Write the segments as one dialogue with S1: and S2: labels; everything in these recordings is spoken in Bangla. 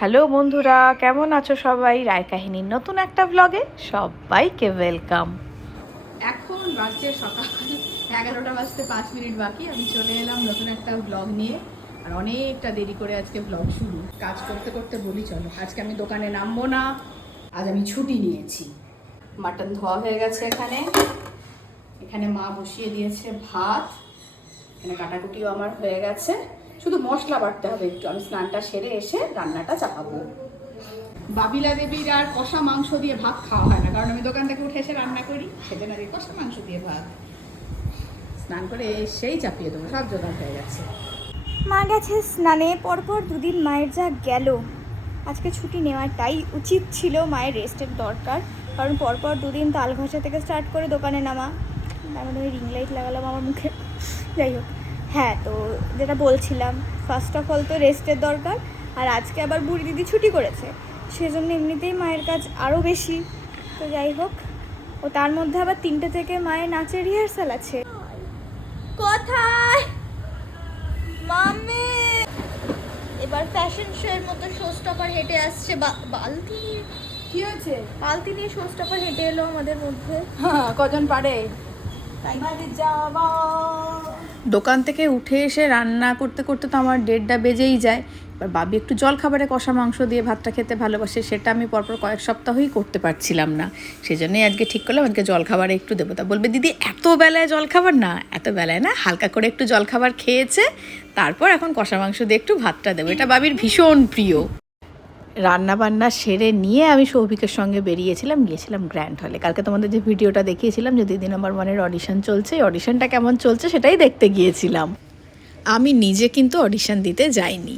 S1: হ্যালো বন্ধুরা, কেমন আছো সবাই? রায় কাহিনীর নতুন একটা ব্লগে সবাইকে ওয়েলকাম
S2: এখন বাজছে সকাল এগারোটা বাজতে পাঁচ মিনিট বাকি। আমি চলে এলাম নতুন একটা ব্লগ নিয়ে। আর অনেকটা দেরি করে আজকে ব্লগ শুরু। কাজ করতে করতে বলি, চলো। আজকে আমি দোকানে নামবো না। আজ আমি ছুটি নিয়েছি। মাটন ধোয়া হয়ে গেছে এখানে। এখানে মা বসিয়ে দিয়েছে ভাত। এখানে কাটাকুটিও আমার হয়ে গেছে। শুধু মশলা বাটতে হবে একটু। আমি স্নানটা সেরে এসে রান্নাটা চাপাবো। বাবিলা দেবীর আর কষা মাংস দিয়ে ভাত খাওয়া হয় না কারণ আমি দোকান থেকে উঠে এসে রান্না করি সেজন্য আজকে কষা মাংস দিয়ে ভাত। স্নান করে এসেই চাপিয়ে দেবো সব জোগাড় হয়ে গেছে।
S3: মা গেছে স্নানে পরপর দুদিন মায়ের যা গেল। আজকে ছুটি নেওয়াটাই উচিত ছিল মায়ের রেস্টের দরকার কারণ পরপর দুদিন তাল ঘষা থেকে স্টার্ট করে দোকানে নামা। তার মধ্যে রিং লাইট লাগালাম আমার মুখে। যাই হোক। হ্যাঁ তো যেটা বলছিলাম ফার্স্ট অফ অল তো রেস্টের দরকার আর আজকে আবার বুড়ি দিদি ছুটি করেছে সেজন্য এমনিতেই মায়ের কাজ আরও বেশি। তো যাই হোক ও তার মধ্যে আবার তিনটে থেকে মায়ের নাচের রিহার্সাল আছে। কোথায়? মামে এবার ফ্যাশন শো এর মতো শো স্টপার হেঁটে আসছে বা- বালতি?
S2: কি হয়েছে?
S3: বালতি নিয়ে শো স্টপার হেঁটে এলো আমাদের মধ্যে।
S2: হ্যাঁ কজন পারে?
S1: দোকান থেকে উঠে এসে রান্না করতে করতে তো আমার দেড়টা বেজেই যায়। এবার বাবি একটু জল খাবারে কষা মাংস দিয়ে ভাতটা খেতে ভালোবাসে, সেটা আমি পরপর কয়েক সপ্তাহই করতে পারছিলাম না। সেই জন্যই আজকে ঠিক করলাম, আজকে জল খাবারে একটু দেবো। তা বলবে, দিদি, এত বেলায় জল খাবার? না, এত বেলায় না, হালকা করে একটু জল খাবার খেয়েছে, তারপর এখন কষা মাংস দিয়ে একটু ভাতটা দেবো। এটা বাবির ভীষণ প্রিয়। রান্না বান্না সেরে নিয়ে আমি সৌভিকের সঙ্গে বেরিয়েছিলাম গিয়েছিলাম গ্র্যান্ড হলে কালকে তোমাদের যে ভিডিওটা দেখিয়েছিলাম যে দিদি নম্বর ওয়ানের অডিশন চলছে অডিশনটা কেমন চলছে সেটাই দেখতে গিয়েছিলাম। আমি নিজে কিন্তু অডিশন দিতে যাইনি।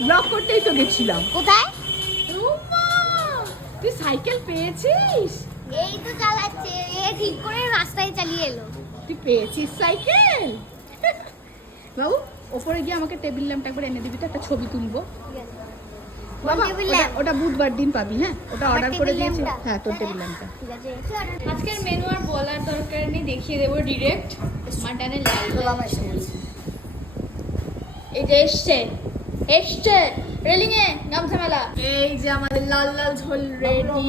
S2: ব্লগ করতেই তো গেছিলাম।
S3: কোথায়?
S2: তুই সাইকেল পেয়েছিস?
S4: এই তো চালাচ্ছে এ ঠিক করে রাস্তায় চালিয়ে এলো।
S2: তুই পেয়েছিস সাইকেল? বাবু ওপরে গিয়ে আমাকে টেবিল ল্যাম্পটা একবার এনে দিবি তো একটা ছবি তুলবো। বাবা ওটা- বুধবার দিন পাবি হ্যাঁ? ওটা অর্ডার করে দিয়েছি। হ্যাঁ তোর টেবিল ল্যাম্পটা।
S3: আজকের মেনু আর বলার দরকার নেই দেখিয়ে দেবো ডিরেক্ট মাটনের লাল লাল। এই যে এসছে এসছে রেলিং এ গামছা মেলা। এই যে আমাদের লাল লাল ঝোল রেডি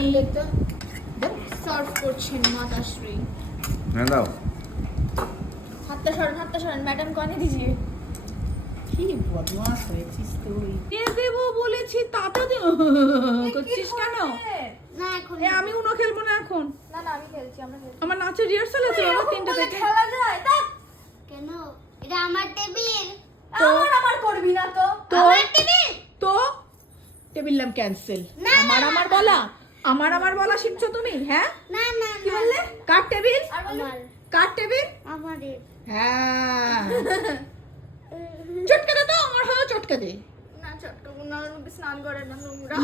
S3: সার্ভ করছেন মাতাশ্রী
S5: হ্যাঁ দাও।
S3: হাতটা সরান হাতটা সরান। ম্যাডাম কনে দিজিয়ে
S2: কি বদমাস হয়েছিস তুই? দিয়ে দেবো বলেছি তাতে করছিস কেন?
S4: না এখন
S2: আমি উনো খেলব না এখন।
S3: না না আমি খেলছি আমরা খেলছি।
S2: আমার নাচের রিহার্সাল আছে বাবা তিনটে থেকে।
S3: খেলা যায় তা
S4: কেন? এটা আমার টেবিল।
S3: আমার আবার করবি না তো।
S4: আমার টেবিল?
S2: তো? টেবিল ল্যাম্প ক্যান্সেল
S4: না,
S2: আমার আমার বলা। আমার আমার বলা শিখছো তুমি হ্যাঁ?
S4: না না
S2: কি বললে? কার টেবিল?
S4: আমার।
S2: কার টেবিল?
S4: আমাদের।
S2: হ্যাঁ। চটকে দে তো আমার চটকে দে।
S3: না চটকাবো না স্নান করে না নোংরা।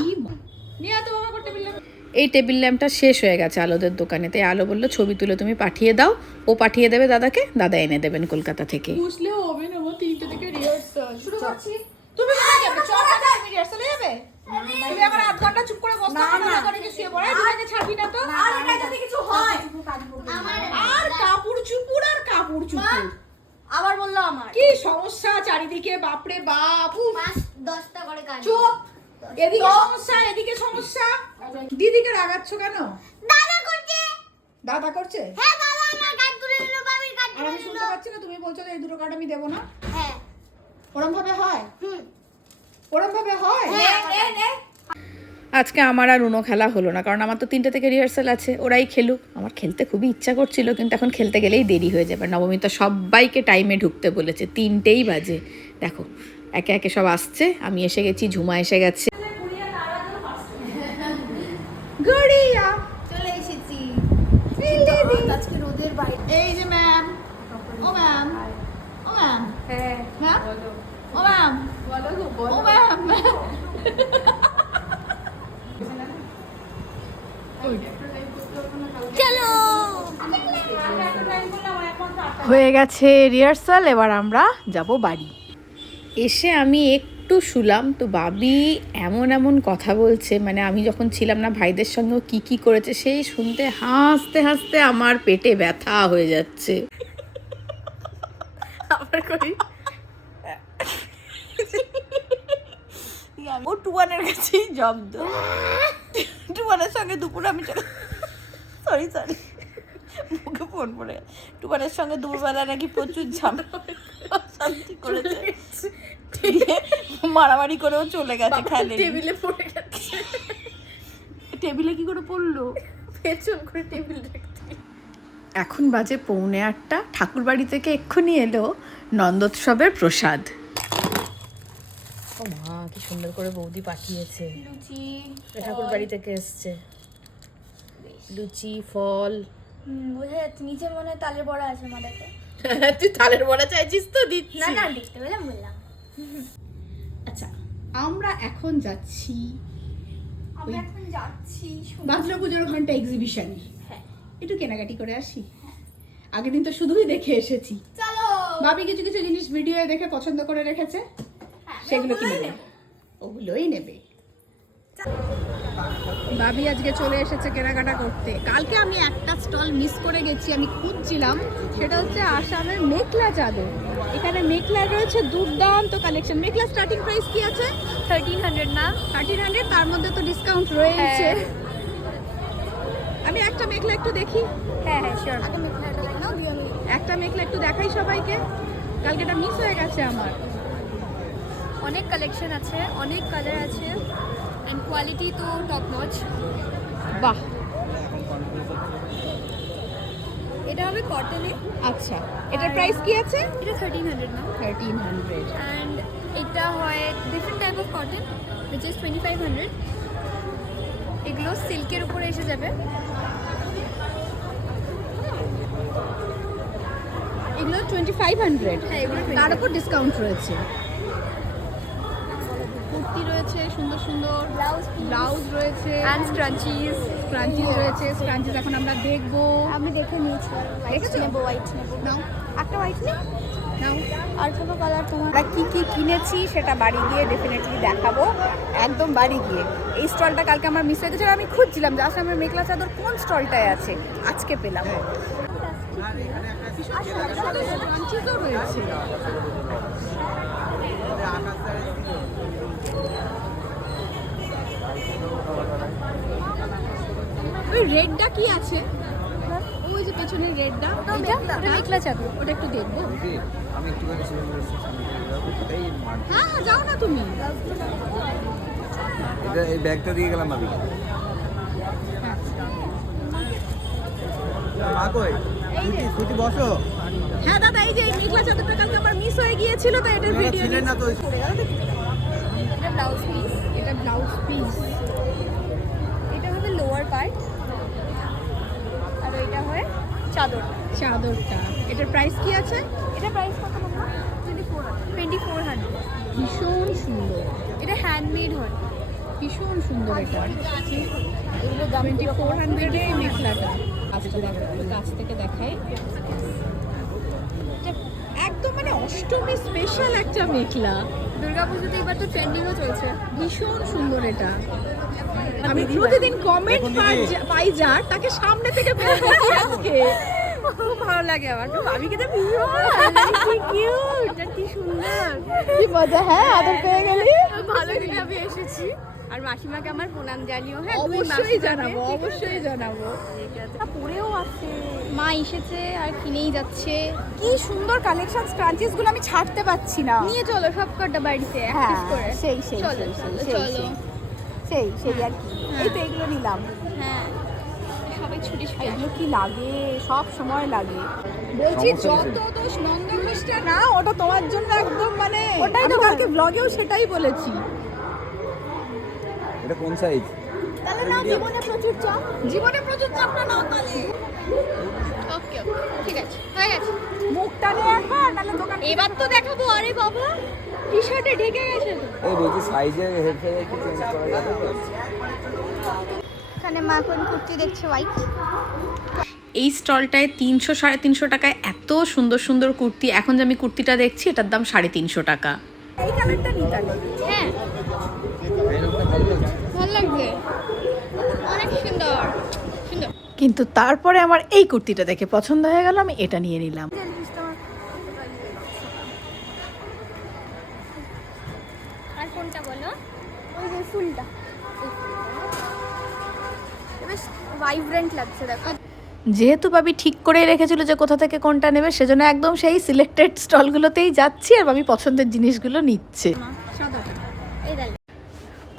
S2: নিয়ে আয় বাবা টেবিল ল্যাম্প
S1: এই টেবিল ল্যাম্পটা শেষ হয়ে গেছে আলোদের দোকানে। তাই আলো বলল ছবি তুলে তুমি পাঠিয়ে দাও। ও পাঠিয়ে দেবে দাদাকে দাদা এনে দেবেন কলকাতা থেকে।
S2: বুঝলে হবে না তিনটে থেকে রিহার্সাল
S3: শুরু করছি।
S2: তুমি কোথায় যাবে চল। না রিহার্সালে যাবে? তুমি এখন আধ ঘণ্টা চুপ করে বসতে পারো না করে শুয়ে পড়ে। তুমি ছাড়বি না তো।
S3: আর এটা যদি কিছু হয়
S4: আমার
S2: আর কাপড় চুপুর। আর কাপড় চুপুর।
S3: আবার বলল আমার।
S2: কি সমস্যা? চারিদিকে বাপরে বাপ।
S4: পাঁচ দশটা করে কাজ
S2: চুপ। এদিকে সমস্যা এদিকে সমস্যা। দিদিকে রাগাচ্ছ কেন?
S4: দাদা করছে।
S2: দাদা করছে?
S4: হ্যাঁ দাদা আমার কাজ তুলে নিল বাবির কাজ
S2: আর আমি শুনতে পাচ্ছি না তুমি বলছো যে এই দুটো কার্ড আমি দেবো না?
S4: হ্যাঁ।
S2: ওরম ভাবে হয়?
S4: হুম।
S2: ওরম ভাবে হয়
S3: নে নে নে।
S1: আজকে আমার আর উনো খেলা হলো না কারণ আমার তো তিনটে থেকে রিহার্সাল আছে ওরাই খেলুক। আমার খেলতে খুবই ইচ্ছা করছিল কিন্তু এখন খেলতে গেলেই দেরি হয়ে যাবে। নবমী তো সবাইকে টাইমে ঢুকতে বলেছে তিনটেই বাজে। দেখো একে একে সব আসছে আমি এসে গেছি ঝুমা এসে গেছে।
S2: গড়িয়া!
S3: চলে এসেছি।
S2: আজকে রোদের বাইরে এই যে ম্যাম ও ম্যাম ও ম্যাম
S3: হ্যাঁ।
S2: ও ম্যাম
S3: বলো
S2: ও ম্যাম
S1: হয়ে গেছে রিহার্সাল এবার আমরা যাব বাড়ি। এসে আমি একটু শুলাম তো বাবি এমন এমন কথা বলছে মানে আমি যখন ছিলাম না ভাইদের সঙ্গেও কি কি করেছে সেই শুনতে হাসতে হাসতে আমার পেটে ব্যথা হয়ে যাচ্ছে।
S3: আবার করি?
S1: ও টুয়ানের কাছেই জব্দ। টুয়ানের সঙ্গে দুপুরে আমি সরি সরি মুখে ফোন পড়ে। সঙ্গে দুপুরবেলা নাকি প্রচুর ঝামেলা অশান্তি করেছে। মারামারি করেও চলে গেছে খেলে
S2: টেবিলে পড়ে গেছে।
S1: টেবিলে কি করে পড়ল?
S2: পেছন করে টেবিল
S1: এখন বাজে পৌনে আটটা। ঠাকুরবাড়ি থেকে এক্ষুনি এলো নন্দোৎসবের প্রসাদ।
S2: ও মা কি সুন্দর করে বৌদি পাঠিয়েছে।
S3: লুচি
S2: ঠাকুর বাড়ি থেকে এসছে। লুচি ফল।
S3: বোঝা যাচ্ছে নিচে মনে হয় তালের বড়া আছে মা দেখো
S2: তুই তালের বড়া চাইছিস তো দিচ্ছি।
S3: না না দেখতে পেলাম বললাম।
S2: আচ্ছা আমরা এখন যাচ্ছি
S3: আমরা এখন যাচ্ছি
S2: বাজরা পুজোর ঘণ্টা এক্সিবিশনে
S3: হ্যাঁ।
S2: একটু কেনাকাটি করে আসি? আগের দিন তো শুধুই দেখে এসেছি।
S3: চলো!
S2: ভাবি কিছু কিছু জিনিস ভিডিও দেখে পছন্দ করে রেখেছে।
S3: হ্যাঁ,
S2: সেগুলো কিনে
S3: নেব।
S2: ওগুলোই নেবে। ভাবি আজকে চলে এসেছে কেনাকাটা করতে। কালকে আমি একটা স্টল মিস করে গেছি আমি খুঁজছিলাম। সেটা হচ্ছে আসামের মেঘলা চাদর। এখানে মেঘলা রয়েছে দুর্দান্ত কালেকশন মেঘলা স্টার্টিং প্রাইস কি আছে?
S3: 1300 না।
S2: থার্টিন হান্ড্রেড তার মধ্যে তো ডিসকাউন্ট রয়েছে।
S3: হ্যাঁ।
S2: আমি একটা মেঘলা একটু দেখি।
S3: হ্যাঁ হ্যাঁ শিওর
S2: একটা মেঘলা একটু দেখাই সবাইকে। কালকে এটা মিস হয়ে গেছে আমার।
S3: অনেক কালেকশন আছে অনেক কালার আছে। অ্যান্ড কোয়ালিটি তো টপ নচ
S2: বাহ।
S3: এটা হবে কটনে
S2: আচ্ছা এটার প্রাইস কি আছে?
S3: এটা থার্টিন হান্ড্রেড না
S2: থার্টিন হান্ড্রেড
S3: অ্যান্ড এটা হয় different type of cotton which is twenty five hundred এগুলো সিল্কের উপরে এসে যাবে।
S2: এগুলো টোয়েন্টি ফাইভ হান্ড্রেড
S3: হ্যাঁ এগুলো
S2: তার উপর ডিসকাউন্ট রয়েছে। কুর্তি রয়েছে সুন্দর সুন্দর
S3: ব্লাউজ
S2: ব্লাউজ রয়েছে।
S3: অ্যান্ড স্ক্রাঞ্চিজ
S2: স্ক্রাঞ্চিজ রয়েছে স্ক্রাঞ্চিজ এখন আমরা দেখব।
S3: আমি দেখে নিয়েছি
S2: দেখেছ?
S3: নেব হোয়াইট নেব।
S2: নাও।
S3: একটা হোয়াইট নেই?
S2: নাও।
S3: আর কোনো কালার তোমার?
S1: কি কি কিনেছি সেটা বাড়ি গিয়ে ডেফিনেটলি দেখাবো। একদম বাড়ি গিয়ে। এই স্টলটা কালকে আমার মিস হয়ে গেছিল আমি খুঁজছিলাম যে আসলে আমার মেঘলা চাদর কোন স্টলটায় আছে? আজকে পেলাম।
S2: স্ক্রাঞ্চিজও রয়েছে ওই রেডটা কি আছে? ওই যে পেছনের রেডটা।
S3: এটা এটা মেঘলা চাদর।
S2: ওটা একটু দেখব।
S5: আমি মার-
S2: হ্যাঁ হ্যাঁ যাও না তুমি।
S5: এটা এই ব্যাগটা দিয়ে গেলাম আমি। মা কই? সুতি সুতি বসো।
S2: হ্যাঁ দাদা এই যে মেঘলা চাদরটা কালকে আমার মিস হয়ে গিয়েছিল তো এটার ভিডিও
S5: না তো
S3: এটা ব্লাউজ পিস
S2: এটা ব্লাউজ পিস
S3: এটা হবে লোয়ার পার্ট এটা হয় চাদর
S2: চাদরটা। এটার প্রাইস কি আছে?
S3: এটা প্রাইস কত বলব twenty four twenty four hundred
S2: ভীষণ সুন্দর।
S3: এটা হ্যান্ডমেড হয়।
S2: ভীষণ সুন্দর এটা। টোয়েন্টি ফোর হান্ড্রেডে এই মেঘলাটা কাজটা দেখো কাছ থেকে দেখাই। একদম মানে অষ্টমী স্পেশাল একটা মেঘলা
S3: দুর্গা পুজোতে এবার তো ট্রেন্ডিংও চলছে।
S2: ভীষণ সুন্দর এটা। আমি প্রতিদিন কমেন্ট পাই যার তাকে সামনে থেকে বের করছি আজকে।
S3: খুব ভালো লাগে আমার। আমি কিন্তু কি কিউট কি সুন্দর।
S2: কি মজা হ্যাঁ আদর পেয়ে গেলি।
S3: ভালো দিনে আমি এসেছি। আর মাসিমাকে আমার প্রণাম জানিও হ্যাঁ দুই
S2: অবশ্যই জানাব অবশ্যই জানাব।
S3: পরেও আছে। মা এসেছে আর কিনেই যাচ্ছে।
S1: কি সুন্দর কালেকশন স্ক্রাঞ্চিসগুলো আমি ছাড়তে পাচ্ছি না।
S3: নিয়ে চলো সব কটা বাড়িতে
S1: হ্যাঁ সেই সেই
S3: চলো চলো।
S1: সেই, সেই আর কি। এই তো এগুলো নিলাম।
S3: হ্যাঁ। সবাই ছুটি ছুটি
S1: এগুলো কি লাগে? সব সময় লাগে।
S2: বলছি যত দোষ নন্দঘোষটা না ওটা তোমার জন্য একদম মানে
S1: ওটাই তো
S2: কালকে ব্লগেও সেটাই বলেছি।
S5: এটা কোন সাইজ
S3: তাহলে না জীবনে প্রচুর চাপ।
S2: জীবনে প্রচুর চাপটা নাও তাহলে।
S3: ওকে ওকে ঠিক আছে। হয়ে গেছে।
S1: মুখটা নিয়ে নাহলে দোকান
S3: এবার তো দেখাবো আরে বাবা। ঢেকে গেছে
S5: এই বলছি সাইজের হেরফের একটু চেঞ্জ করা যাবে
S3: এখানে মা কোন কুর্তি দেখছে হোয়াইট
S1: এই স্টলটায় তিনশো সাড়ে তিনশো টাকায় এত সুন্দর সুন্দর কুর্তি। এখন যে আমি কুর্তিটা দেখছি এটার দাম সাড়ে তিনশো টাকা।
S2: এই কালারটা নি
S3: হ্যাঁ।
S5: ভালো লাগছে।
S3: অনেক সুন্দর। সুন্দর।
S1: কিন্তু তারপরে আমার এই কুর্তিটা দেখে পছন্দ হয়ে গেল আমি এটা নিয়ে নিলাম।
S3: দেখো
S1: যেহেতু বাবি ঠিক করে রেখেছিল যে কোথা থেকে কোনটা নেবে সেজন্য একদম সেই সিলেক্টেড স্টলগুলোতেই যাচ্ছি আর বাবি পছন্দের জিনিসগুলো নিচ্ছে।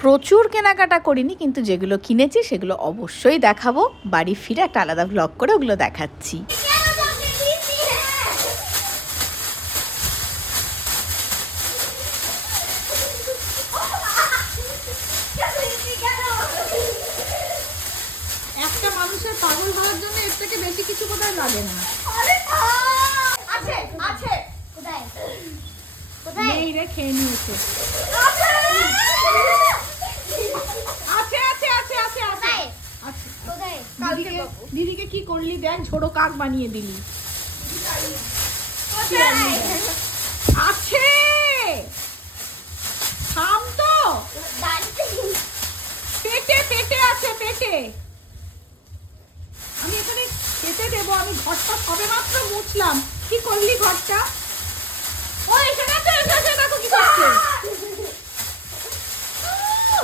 S1: প্রচুর কেনাকাটা করিনি কিন্তু যেগুলো কিনেছি সেগুলো অবশ্যই দেখাবো। বাড়ি ফিরে একটা আলাদা ব্লগ করে ওগুলো দেখাচ্ছি
S2: একটা মানুষের পাগল হওয়ার জন্য এর থেকে বেশি কিছু কোথায় লাগে না।
S3: আছে আছে।
S4: কোথায়? কোথায়?
S2: রে খেয়ে নিয়েছে। আছে! আছে আছে আছে আছে
S4: কোথায়?
S2: আছে।
S4: কোথায়?
S2: দিদিকে দিদিকে কি করলি দেখ ঝোড়ো কাক বানিয়ে দিলি। আছে! থাম তো। পেটে পেটে আছে পেটে। আমি এখানে পেটে দেবো, আমি ঘরটা সবে মাত্র মুছলাম। কি করলি ঘরটা? ও, এসে এসে দেখো কি করছে।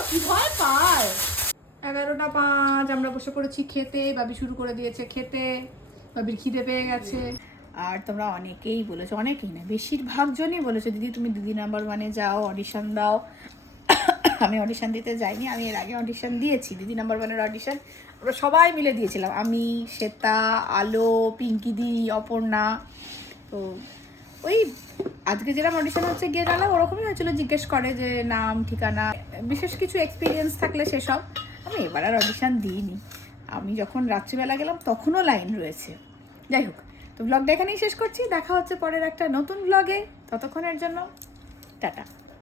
S2: কি ভয় পায়। এগারোটা পাঁচ, আমরা বসে পড়েছি খেতে বাবি শুরু করে দিয়েছে খেতে বাবির খিদে পেয়ে গেছে। আর তোমরা অনেকেই বলেছ, অনেকেই না, বেশিরভাগ জনই বলেছ, দিদি, তুমি দিদি নাম্বার ওয়ানে যাও অডিশন দাও আমি অডিশন দিতে যাইনি, আমি এর আগে অডিশন দিয়েছি, দিদি নাম্বার ওয়ানের অডিশন আমরা সবাই মিলে দিয়েছিলাম, আমি, শ্বেতা, আলো পিঙ্কিদি অপর্ণা। তো ওই আজকে যেরকম অডিশন হচ্ছে গিয়ে গেলাম ওরকমই হয়েছিল, জিজ্ঞেস করে যে নাম, ঠিকানা, বিশেষ কিছু এক্সপিরিয়েন্স থাকলে সেসব। আমি এবার আর অডিশন দিইনি। আমি যখন রাত্রিবেলা গেলাম, তখনও লাইন রয়েছে। যাই হোক, তো ব্লগটা এখানেই শেষ করছি, দেখা হচ্ছে পরের একটা নতুন ব্লগে ততক্ষণের জন্য, টাটা।